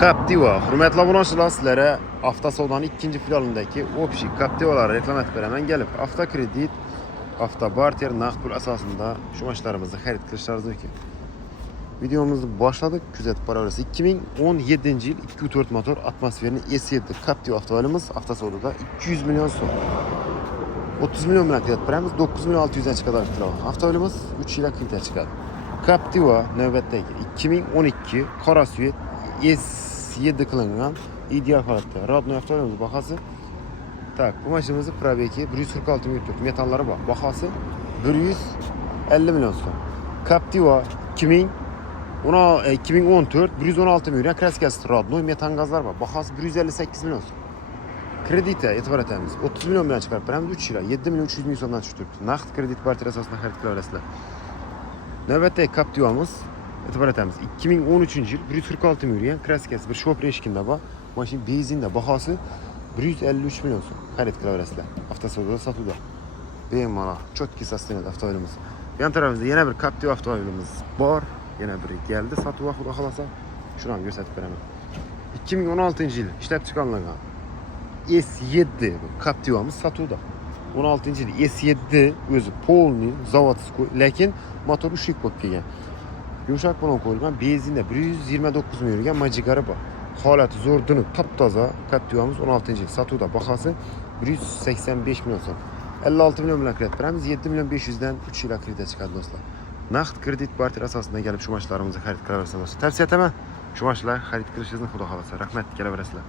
Captiva. Hürmetli abonatçılar, sizlere hafta savdanın ikinci finalindeki Opshi Captiva'ları reklam etip hemen gelip hafta kredit, hafta barter, nakd pul asasında şu maçlarımızı xarid qilishlarınız mümkün. Videomuzu başladık. Küzet paravresi 2017 yıl 2.4 motor atmosferini S7 Captiva avtomobilimiz hafta savdada 200 milyon so'm. 30 milyon bilan kredit beramiz. 9 milyon 600'dan chiqadi avtomobilimiz 3 yilga kreditga chiqadi. Captiva navbatdagi 2012 qora svet S7 qilingan ideal holatda. Rodnoy avtomobilimiz bahası. Tak, bu maşinamızın probegi 146 milyon turk. Metallari bor. Bahası 150 milyon so'm. Captiva 2014 116 milyon kraskasi Rodnoy metan gazlar bor. Bahası 158 milyon so'm. Kredite e'tibor etamiz. 30 milyon bilan chiqarib beramiz 3 yilga 7 milyon 300 ming so'mdan tushib turibdi. Naqd kredit barter asosida xarid qila olasizlar. Navbatdagi Captiva'mız e'tibor etamiz. 2013 yil 146 milyon kraskasi bir shop reshkinda bor. Mashina benzinda bahası 153 milyon so'm. Xarid qila olasizlar. Avtosavdoda sotuvda. Bemalol chotki sosteniyat avtomobilimiz. Yan tarafimizda yana bir Captiva avtomobilimiz bor. Yana biri geldi. Sotuv xudo xolasa shuni ham ko'rsatib beraman. 2016 yil ishlab chiqarilgan S7 Captiva'mız sotuvda. 16 yil S7 o'zi polniy zavodskoy, lekin motor ushlik bo'lib kelgan. Yumshoq bilan qo'yilgan benzinda 129 ming yurgan majigari bor. Holati zo'r, dini top-toza Captiva'mız 16 yil sotuvda. Bahasi 185 milyon so'm. 56 milyon bilan kredit beramiz. 7 milyon 500'dan 3 yilga kreditga chiqadi do'stlar. Naqd kredit barter asosida kelib shu mashlarimizni xarid qilaversangiz tavsiya etaman. Shu mashlar xarid qilishingizni xudo xolasa. Rahmat, kelaverasizlar.